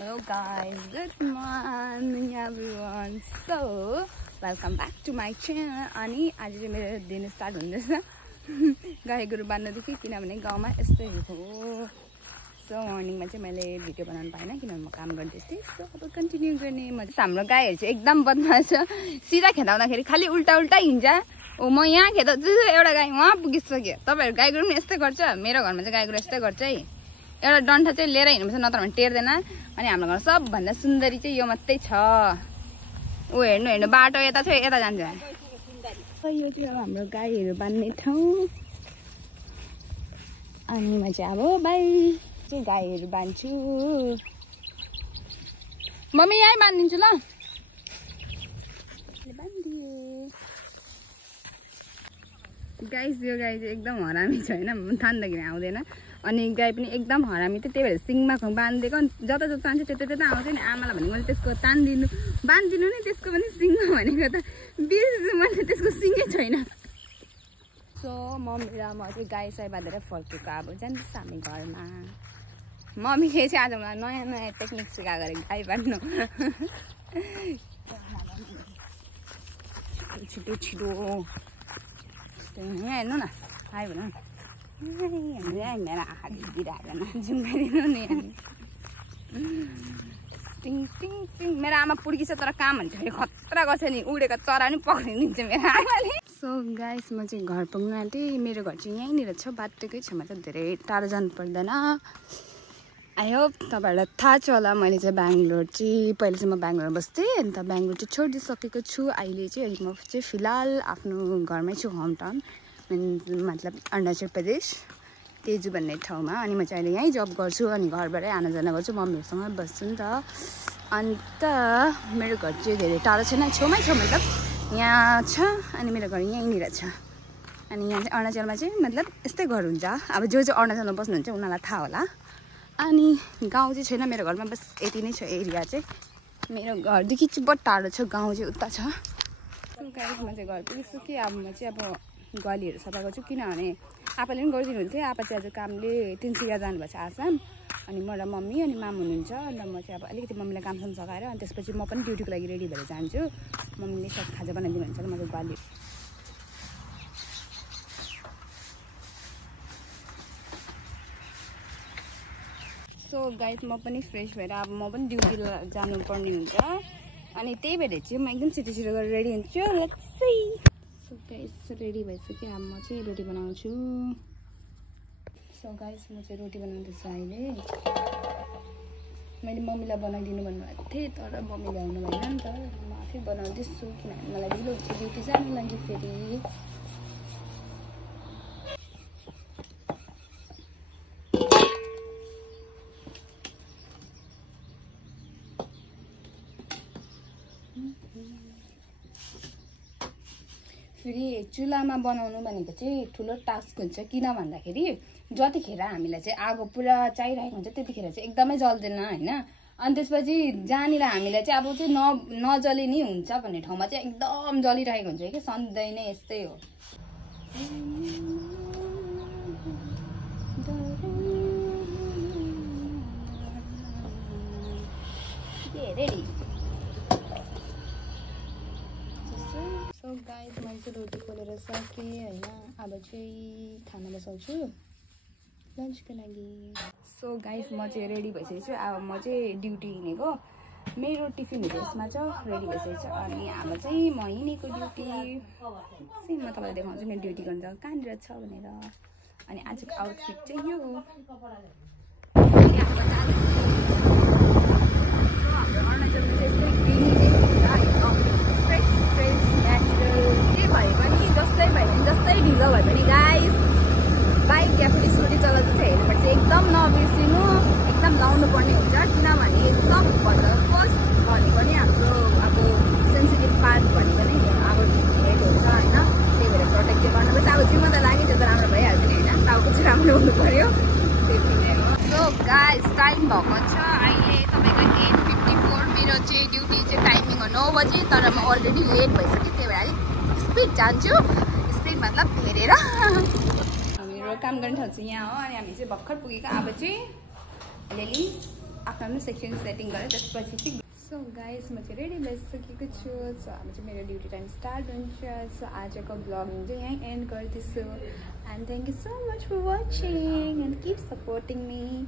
Hello guys, good morning everyone. So, welcome back to my channel. अनि आज चाहिँ मेरो दिन स्टार्ट हुँदैछ गाई गोरु बान्नदेखि किनभने गाउँमा यस्तै हो। सो मर्निङमा चाहिँ मैले भिडियो बनाउन पाइनँ किनभने म काम गर्दै थिएँ। सो अब कन्टिन्यू गर्ने म चाहिँ हाम्रो गाईहरु चाहिँ एकदम बदमास छ। सिधा खेदाउँदाखेरि खाली उल्टा उल्टा हिँड्छ। ओ म यहाँ खेदाउँछु एउटा गाई वहाँ पुगिसक्यो। तपाईहरु गाई गोरु पनि यस्तै गर्छ? मेरो घरमा चाहिँ गाई गोरु यस्तै गर्छ है। एउटा डन्ठा चाहिँ लिएर हिँड्नुपर्छ नत्र भने टेर्दैन। अनि हाम्रो घर सबभन्दा सुन्दरी चाहिँ यो मात्रै छ। ऊ हेर्नु बाटो यता छ यता जान्छ। यो चाहिँ अब हाम्रो गाईहरु बान्ने ठाउँ। अनि म चाहिँ अब चाहिँ गाईहरु बान्छु। मम्मी यही बान्दिन्छु ल। गाइस यो गाई चाहिँ एकदम हरामी छ हैन, तान्दाखेरि आउँदैन। अनि गाई पनि एकदम हरामी थियो, त्यही भएर सिङमा बाँधिदिएको। जता जता तान्छ त्यता आउँछ नि। आमालाई भनेको मैले त्यसको तान्दिनु बाँधिदिनु नि त्यसको पनि सिङमा भनेको त बिर्सु त्यसको सिङै छैन। सो मम्मी र म चाहिँ गाई साई बाँधेर फर्केको अब जान्छ हामी घरमा। मम्मीले चाहिँ आज मलाई नयाँ नयाँ टेक्निक सिकाएको अरे गाई बाँध्नु। छिटो छिटो यहाँ हेर्नु न आयो भन मेरो आँखा दिइरहेको झुम्काइदिनु नि। टिङ टिङ टिङ मेरो आमा पुर्किन्छ तर काम हुन्छ अरे खतरा गर्छ नि। उडेको चरा पनि पक्रिदिन्छ मेरो आमाले। सो गाइस म चाहिँ घर पुग्न आँटेँ। मेरो घर चाहिँ यहीँनिर छ, बाटोकै छेउमा छ, धेरै टाढो जानु पर्दैन। आई होप तपाईँहरूलाई थाहा छ होला मैले चाहिँ बेङ्गलोर चाहिँ पहिले चाहिँ म बेङ्गलोर बस्थेँ। अन्त बेङ्गलोर चाहिँ छोडिदिइसकेको छु। अहिले चाहिँ म चाहिँ फिलहाल आफ्नो घरमै छु, होम टाउन मतलब अरुणाचल प्रदेश तेजु भन्ने ठाउँमा। अनि म चाहिँ अहिले यहीँ जब गर्छु अनि घरबाटै आना जाना गर्छु, मम्मीहरूसँग बस्छु नि त। अन्त मेरो घर चाहिँ धेरै टाढो छैन, छेउमै छ, मतलब यहाँ छ। अनि मेरो घर यहीँनिर छ। अनि यहाँ चाहिँ अरुणाचलमा चाहिँ मतलब यस्तै घर हुन्छ। अब जो जो अरुणाचलमा बस्नुहुन्छ उनीहरूलाई थाहा होला। अनि गाउँ चाहिँ छैन मेरो घरमा, बस यति नै छ एरिया चाहिँ। मेरो घरदेखि चाहिँ बहुत टाढो छ, गाउँ चाहिँ उता छ। गाउँमा चाहिँ घर पुगिसक्यो। अब म चाहिँ अब गलीहरू सफा गर्छु किनभने आपाले पनि गरिदिनुहुन्थ्यो। आपा चाहिँ आज कामले तिनसुकिया जानुभएको छ आसाम। अनि म र मम्मी अनि माम हुनुहुन्छ। अन्त म चाहिँ अब अलिकति मम्मीलाई कामसाम सघाएर अनि त्यसपछि म पनि ड्युटीको लागि रेडी भएर जान्छु। मम्मीले सायद खाजा बनाइदिनुहुन्छ म चाहिँ गली। सो गाइस म पनि फ्रेस भएर अब म पनि ड्युटी जानुपर्ने हुन्छ। अनि त्यही भएर चाहिँ म एकदम छिटो छिटो गरेर रेडी हुन्छु। सो गाइस रेडी भइसक्यो। अब म चाहिँ रोटी बनाउँछु। सो गाइस म चाहिँ रोटी बनाउँदैछु अहिले। मैले मम्मीलाई बनाइदिनु भन्नुभएको थिएँ तर मम्मी ल्याउनु भएन नि त। म आफै बनाउँदैछु किनभने मलाई ढिलो हुन्छ ड्युटी जानु लागि फेरि। फेरि चुलामा बनाउनु भनेको चाहिँ ठुलो टास्क हुन्छ। किन भन्दाखेरि जतिखेर हामीलाई चाहिँ आगो पुरा चाहिरहेको हुन्छ त्यतिखेर चाहिँ एकदमै जल्दैन होइन। अनि त्यसपछि जहाँनिर हामीलाई चाहिँ अब चाहिँ नजले नि हुन्छ भन्ने ठाउँमा चाहिँ एकदम जलिरहेको हुन्छ कि सधैँ नै यस्तै हो। रेडी। सो गाइस मैले चाहिँ रोटी पोलेर सकेँ होइन। अब चाहिँ खाना बसाउँछु लन्चको लागि। सो गाइस म चाहिँ रेडी भइसकेको छु। अब म चाहिँ ड्युटी हिँडेको। मेरो टिफिन यसमा छ, रेडी भइसकेको छ। अनि अब चाहिँ म हिँडेको ड्युटी चाहिँ म तपाईँलाई देखाउँछु मेरो ड्युटी गर्नु जग्गा कहाँनिर छ भनेर। अनि आजको आउटफिट चाहिँ यो हो। जस्तै ढिलो भए पनि गाइस बाइक या फिर स्कुटी चलाउँदा चाहिँ हेलमेट चाहिँ एकदम नबिर्सिनु, एकदम लाउनु पर्ने हुन्छ। किनभने सबभन्दा फर्स्ट भनेको नि हाम्रो अब सेन्सिटिभ पार्ट भनेको नि अब हेड हुन्छ होइन। त्यही भएर प्रोटेक्ट चाहिँ गर्नुपर्छ। अब जिउमा त लागिन्छ त राम्रो भइहाल्छ नि होइन। टाउको चाहिँ राम्रो हुनु पऱ्यो, त्यति नै हो। सो गाइस टाइम भएको छ अहिले तपाईँको 8:54। मेरो चाहिँ ड्युटी चाहिँ टाइमिङ हो 9 बजे तर म अलरेडी लेट भइसकेँ। त्यही भएर अलिक स्पिड जान्छु, मतलब हेरेर। मेरो काम गर्ने ठाउँ चाहिँ यहाँ हो। अनि हामी चाहिँ भर्खर पुगेको। अब चाहिँ अलिअलि आफ्नो सेक्सन सेटिङ गरेर त्यसपछि चाहिँ सो गाइस म चाहिँ रेडी भइसकेको छु। सो अब चाहिँ मेरो ड्युटी टाइम स्टार्ट हुन्छ। सो आजको ब्लगिङ चाहिँ यहीँ एन्ड गर्दैछु and thank you so much for watching and keep supporting me.